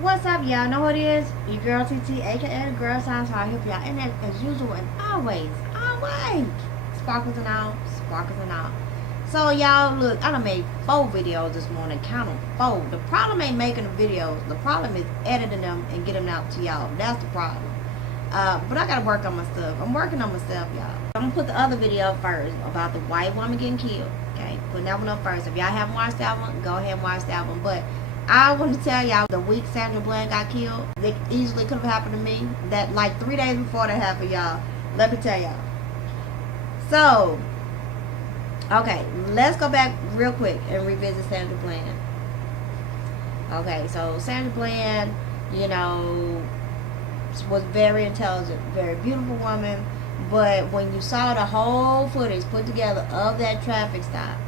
What's up, y'all? Know what it is? Your girl TT, aka the girl sign, so I help y'all. And as usual, and always, sparkles and all, sparkles and all. So y'all, look, I done made 4 videos this morning. Count them, 4. The problem ain't making the videos. The problem is editing them and getting them out to y'all. That's the problem. But I gotta work on my stuff. I'm working on myself, y'all. I'm gonna put the other video up first about the white woman getting killed. Okay, putting that one up first. If y'all haven't watched that one, go ahead and watch that one. But I want to tell y'all, the week Sandra Bland got killed, it easily could have happened to me. That like 3 days before that happened, y'all. Let me tell y'all. So, okay, let's go back real quick and revisit Sandra Bland. Okay, so Sandra Bland, you know, was very intelligent, very beautiful woman. But when you saw the whole footage put together of that traffic stop,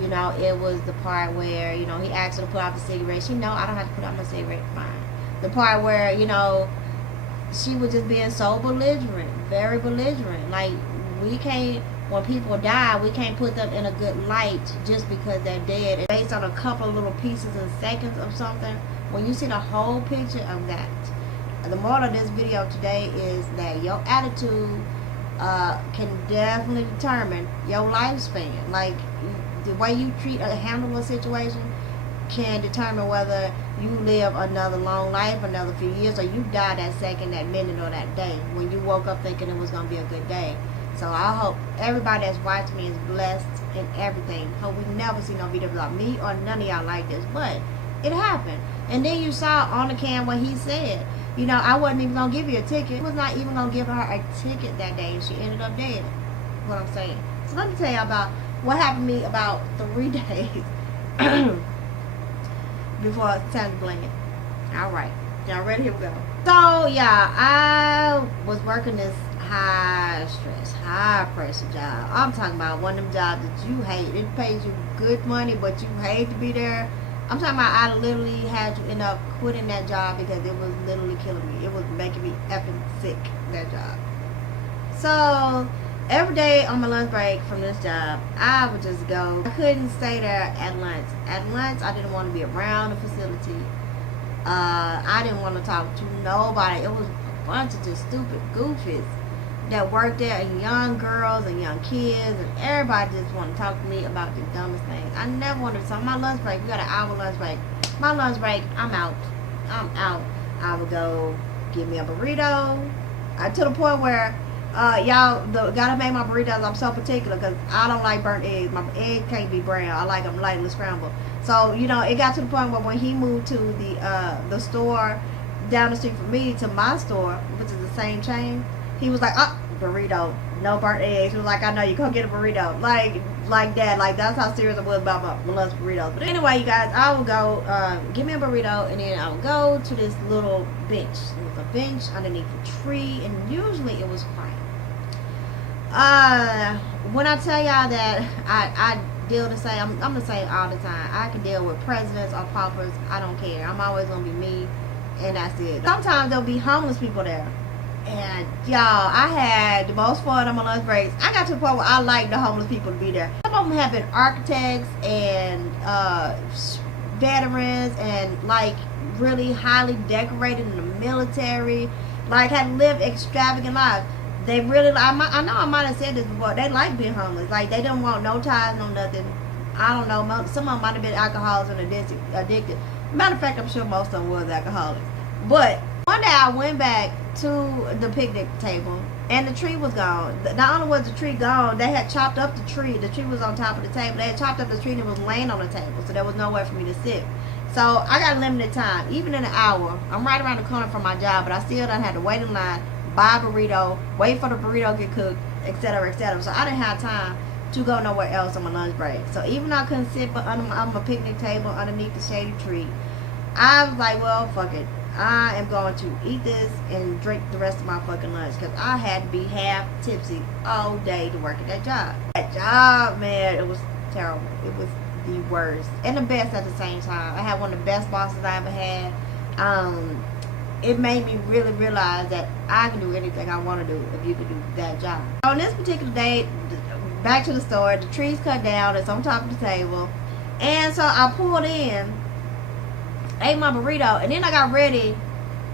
you know, it was the part where, you know, he asked her to put out the cigarette. She know I don't have to put out my cigarette, fine. The part where, you know, she was just being so belligerent, very belligerent. Like, we can't, when people die, we can't put them in a good light just because they're dead. And based on a couple of little pieces and seconds of something, when you see the whole picture of that, the moral of this video today is that your attitude can definitely determine your lifespan. Like, the way you handle a situation can determine whether you live another long life, another few years, or you die that second, that minute, or that day when you woke up thinking it was going to be a good day. So I hope everybody that's watching me is blessed in everything. Hope we never see no video about me or none of y'all like this, but it happened. And then you saw on the cam what he said. You know, I wasn't even going to give you a ticket. I was not even going to give her a ticket that day, and she ended up dead. What I'm saying. So let me tell you about what happened to me about 3 days before Sandra Bland. Alright, y'all ready? Here we go. So, yeah, I was working this high stress, high pressure job. I'm talking about one of them jobs that you hate. It pays you good money, but you hate to be there. I'm talking about I literally had to end up quitting that job because it was literally killing me. It was making me effing sick, that job. So, every day on my lunch break from this job, I would just go. I couldn't stay there at lunch. At lunch, I didn't want to be around the facility. I didn't want to talk to nobody. It was a bunch of just stupid goofies that worked there, and young girls and young kids, and everybody just wanted to talk to me about the dumbest things. I never wanted to. So my lunch break, we got an hour lunch break. My lunch break, I'm out. I would go get me a burrito. To the point where y'all, the guy that made my burritos, I'm so particular because I don't like burnt eggs. My egg can't be brown. I like them lightly scrambled. So, you know, it got to the point where when he moved to the store down the street from me to my store, which is the same chain, he was like, oh, burrito, no burnt eggs. He was like, I know, you come get a burrito. Like that. Like, that's how serious I was about my lunch burritos. But anyway, you guys, I would go get me a burrito, and then I would go to this little bench. It was a bench underneath a tree, and usually it was quiet. When I tell y'all that I deal the same, I'm gonna say all the time, I can deal with presidents or paupers. I don't care. I'm always gonna be me, and that's it. Sometimes there'll be homeless people there, and y'all, I had the most fun on my lunch breaks. I got to the point where I like the homeless people to be there. Some of them have been architects and veterans, and like really highly decorated in the military, like had lived extravagant lives. They really, I know I might have said this before, they like being homeless. Like, they don't want no ties, no nothing. I don't know, some of them might have been alcoholics and addicted. Matter of fact, I'm sure most of them was alcoholics. But one day I went back to the picnic table, and the tree was gone. Not only was the tree gone, they had chopped up the tree. The tree was on top of the table. They had chopped up the tree, and it was laying on the table, so there was nowhere for me to sit. So I got limited time, even in an hour. I'm right around the corner from my job, but I still done had to wait in line, buy a burrito, wait for the burrito to get cooked, etc., etc. So I didn't have time to go nowhere else on my lunch break. So even though I couldn't sit on my picnic table underneath the shady tree, I was like, well, fuck it. I am going to eat this and drink the rest of my fucking lunch, because I had to be half tipsy all day to work at that job. That job, man, it was terrible. It was the worst and the best at the same time. I had one of the best bosses I ever had. It made me really realize that I can do anything I want to do if you can do that job. On this particular day, back to the store, the tree's cut down, it's on top of the table, and so I pulled in ate my burrito, and then I got ready.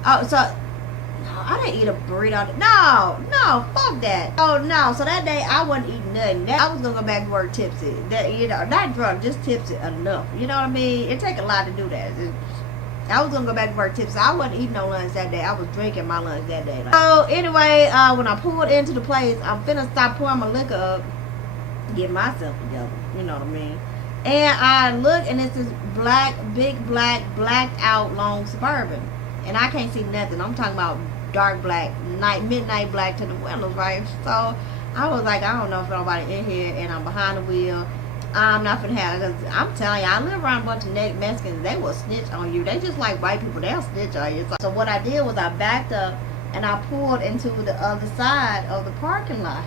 Oh, so no, I didn't eat a burrito. No, fuck that. Oh no, so that day I wasn't eating nothing. I was gonna go back to work tipsy. That, you know, not drunk, just tipsy enough. You know what I mean? It take a lot to do that. I was gonna go back to work tipsy. I wasn't eating no lunch that day. I was drinking my lunch that day. So anyway, when I pulled into the place, I'm finna stop pouring my liquor up, get myself together. You know what I mean? And I look, and it's this big black, blacked out long Suburban. And I can't see nothing. I'm talking about dark black, midnight black to the windows, right? So I was like, I don't know if nobody in here, and I'm behind the wheel. I'm not finna have it, because I'm telling you, I live around a bunch of Mexicans. They will snitch on you. They just like white people. They'll snitch on you. So what I did was I backed up, and I pulled into the other side of the parking lot.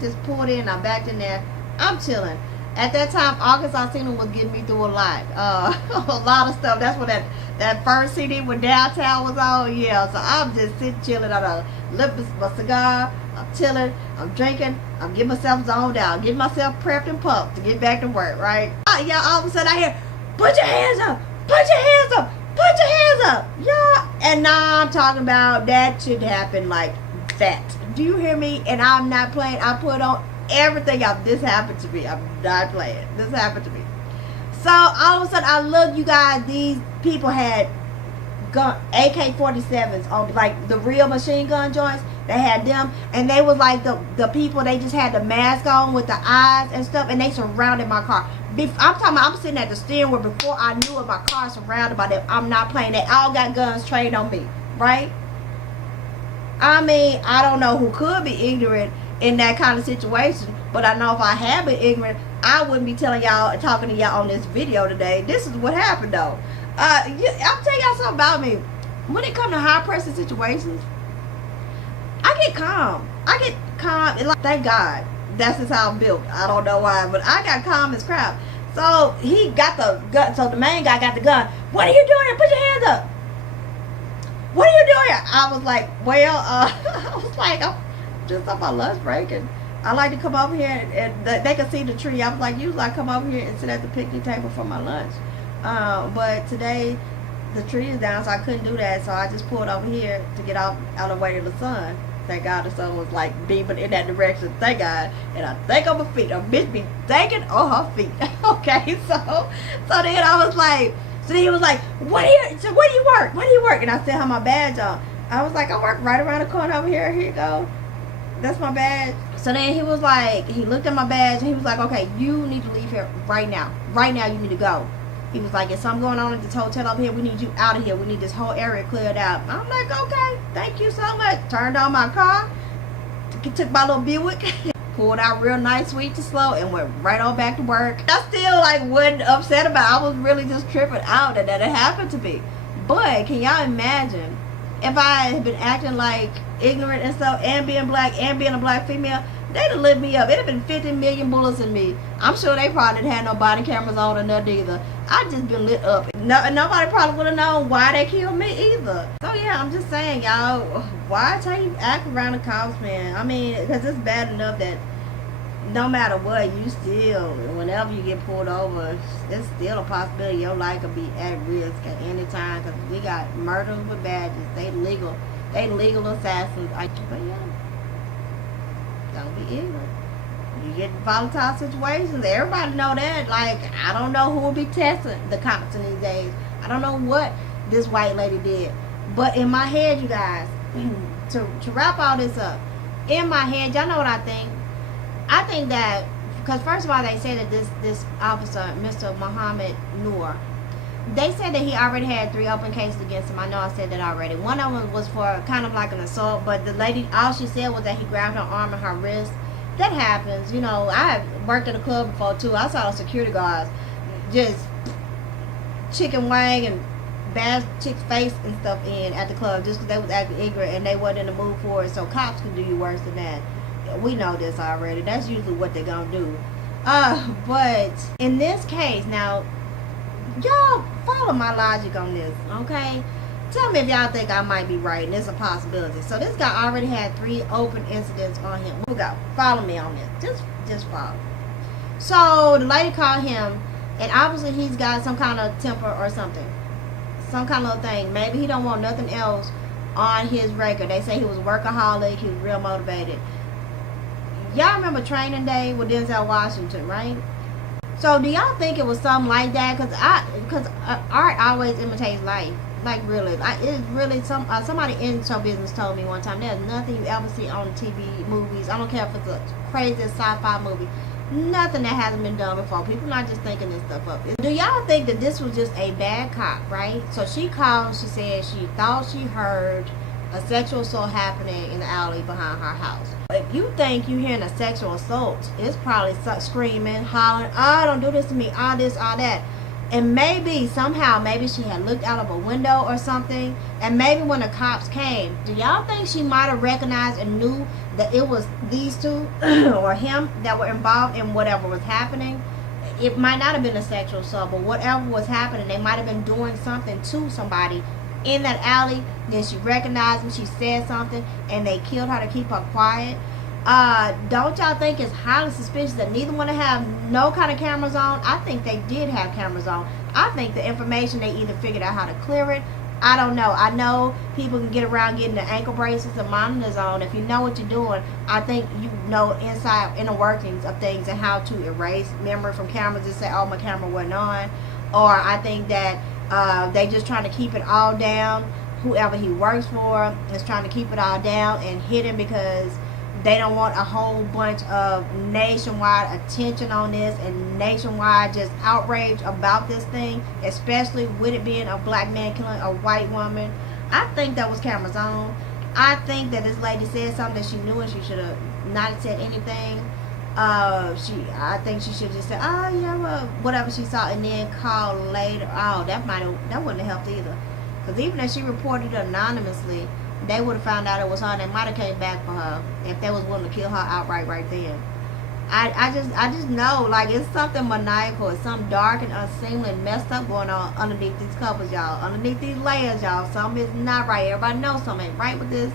Just pulled in. I backed in there. I'm chilling. At that time, August Alsina was getting me through a lot. A lot of stuff. That's what that first CD with Downtown was on. Yeah, so I'm just sitting chilling on a lip my cigar. I'm chilling. I'm drinking. I'm getting myself zoned out. Getting myself prepped and pumped to get back to work, right? Yeah, all of a sudden I hear, put your hands up. Put your hands up. Put your hands up. Yeah. And now I'm talking about that should happen like that. Do you hear me? And I'm not playing. I put on everything else. This happened to me. I'm not playing. This happened to me. So all of a sudden I look, you guys, these people had gun AK-47s on, like the real machine gun joints. They had them, and they was like the people, they just had the mask on with the eyes and stuff, and they surrounded my car. I'm talking about, I'm sitting at the steering wheel before I knew it, my car surrounded by them. I'm not playing. They all got guns trained on me, right? I mean, I don't know who could be ignorant in that kind of situation, but I know if I had been ignorant, I wouldn't be telling y'all, talking to y'all on this video today. This is what happened though. I'll tell y'all something about me. When it comes to high pressure situations, I get calm. And like, thank God. That's just how I'm built. I don't know why, but I got calm as crap. So he got the gun. So the main guy got the gun. What are you doing? Put your hands up. What are you doing? I was like, well, I was like, I'm just on my lunch break, and I like to come over here and they can see the tree. I was like, usually I come over here and sit at the picnic table for my lunch. But today the tree is down, so I couldn't do that. So I just pulled over here to get out of the way of the sun. Thank God the sun was like beaming in that direction. Thank God. And I think on my feet. A bitch be thinking on her feet. Okay, so then I was like, so then he was like, where do you work? Where do you work? And I still have my badge on. I was like, I work right around the corner over here. Here you go. That's my badge. So then he was like, he looked at my badge and he was like, okay, you need to leave here right now. Right now you need to go. He was like, there's something going on at this hotel over here. We need you out of here. We need this whole area cleared out. I'm like, okay, thank you so much. Turned on my car, took my little Buick, pulled out real nice, sweet and slow, and went right on back to work. I still like wasn't upset about it. I was really just tripping out that it happened to me. But can y'all imagine if I had been acting like ignorant and stuff, and being black and being a black female? They'd have lit me up. It'd have been 50 million bullets in me. I'm sure they probably didn't have no body cameras on or nothing either. I'd just been lit up. Nobody probably would have known why they killed me either. So yeah, I'm just saying, y'all, why tell you act around the cops, man? I mean, because it's bad enough that no matter what, you still, whenever you get pulled over, it's still a possibility your life could be at risk at any time. Because we got murders with badges. They legal assassins. But yeah. Don't be ignorant. You get volatile situations. Everybody know that. Like, I don't know who will be testing the cops in these days. I don't know what this white lady did. But in my head, you guys, to wrap all this up, in my head, y'all know what I think? I think that, because first of all, they say that this officer, Mr. Muhammad Noor, they said that he already had 3 open cases against him. I know I said that already. One of them was for kind of like an assault, but the lady, all she said was that he grabbed her arm and her wrist. That happens. You know, I worked at a club before too. I saw the security guards just chicken wing and bash chicks' face and stuff in at the club just because they was acting ignorant and they wasn't in the mood for it. So cops could do you worse than that. We know this already. That's usually what they're gonna do. But in this case, now, y'all follow my logic on this, okay? Tell me if y'all think I might be right, and it's a possibility. So this guy already had 3 open incidents on him. We'll go. Follow me on this. Just follow. So the lady called him, and obviously he's got some kind of temper or something. some kind of little thing. Maybe he don't want nothing else on his record. They say he was a workaholic. He was real motivated. Y'all remember Training Day with Denzel Washington, right? So do y'all think it was something like that? Because art always imitates life. Like really, it's really somebody in show business told me one time, there's nothing you ever see on TV, movies. I don't care if it's a crazy sci-fi movie. Nothing that hasn't been done before. People not just thinking this stuff up. Do y'all think that this was just a bad cop, right? So she called, she said she thought she heard a sexual assault happening in the alley behind her house. If you think you're hearing a sexual assault, it's probably screaming, hollering, oh, don't do this to me, all this, all that. And maybe, somehow, maybe she had looked out of a window or something. And maybe when the cops came, do y'all think she might have recognized and knew that it was these two or him that were involved in whatever was happening? It might not have been a sexual assault, but whatever was happening, they might have been doing something to somebody in that alley. Then she recognized him, she said something, and they killed her to keep her quiet. Don't y'all think it's highly suspicious that neither one of them have no kind of cameras on? I think they did have cameras on. I think the information, they either figured out how to clear it. I don't know. I know people can get around getting the ankle bracelets and monitors on. If you know what you're doing, I think you know inner workings of things and how to erase memory from cameras and say, oh, my camera wasn't on. Or I think that they just trying to keep it all down. Whoever he works for is trying to keep it all down and hidden because they don't want a whole bunch of nationwide attention on this and nationwide just outrage about this thing, especially with it being a black man killing a white woman. I think that was cameras on. I think that this lady said something that she knew and she should have not said anything. I think she should just say, oh yeah, well, whatever she saw, and then call later. Oh, that wouldn't have helped either. Because even if she reported it anonymously, they would have found out it was her and they might have came back for her if they was willing to kill her outright right then. I just know, like, it's something maniacal, it's something dark and unseemly and messed up going on underneath these covers, y'all. Underneath these layers, y'all. Something is not right. Everybody knows something ain't right with this.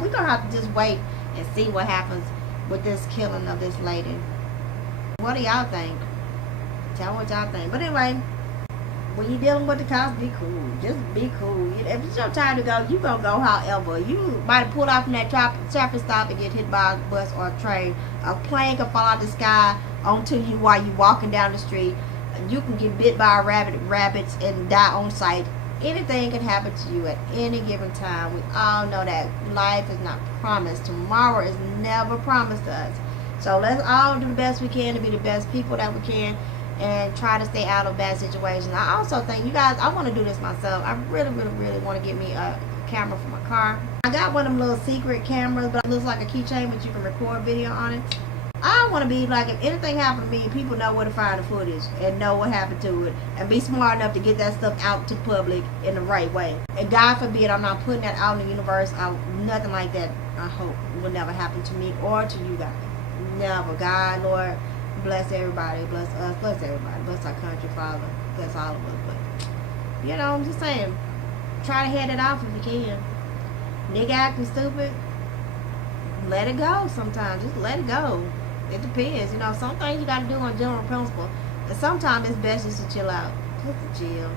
We're gonna have to just wait and see what happens with this killing of this lady. What do y'all think? Tell me what y'all think. But anyway, when you're dealing with the cops, be cool. Just be cool. If it's your time to go, you gonna go however. You might have pulled off from that traffic stop and get hit by a bus or a train. A plane can fall out of the sky onto you while you're walking down the street. You can get bit by a rabbits and die on sight. Anything can happen to you at any given time. We all know that life is not promised. Tomorrow is never promised to us. So let's all do the best we can to be the best people that we can and try to stay out of bad situations. I also think, you guys, I want to do this myself. I really, really, really want to get me a camera for my car. I got one of them little secret cameras, but it looks like a keychain, but you can record video on it. I want to be like, if anything happened to me, people know where to find the footage and know what happened to it and be smart enough to get that stuff out to public in the right way. And God forbid I'm not putting that out in the universe. Nothing like that, I hope, will never happen to me or to you guys. Never. God, Lord, bless everybody. Bless us. Bless everybody. Bless our country, Father. Bless all of us. But, you know, I'm just saying, try to head it off if you can. Nigga acting stupid, let it go sometimes. Just let it go. It depends. You know, some things you got to do on general principle. And sometimes it's best just to chill out. Just to chill.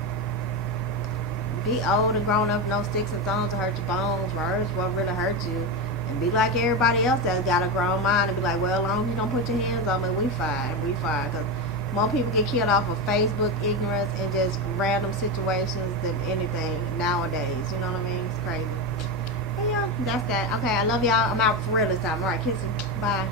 Be old and grown up, no sticks and stones to hurt your bones. Words won't really hurt you. And be like everybody else that's got a grown mind and be like, well, as long as you don't put your hands on me, we fine. We fine. Because more people get killed off of Facebook ignorance and just random situations than anything nowadays. You know what I mean? It's crazy. But yeah, that's that. Okay, I love y'all. I'm out for real this time. Alright, kisses. Bye.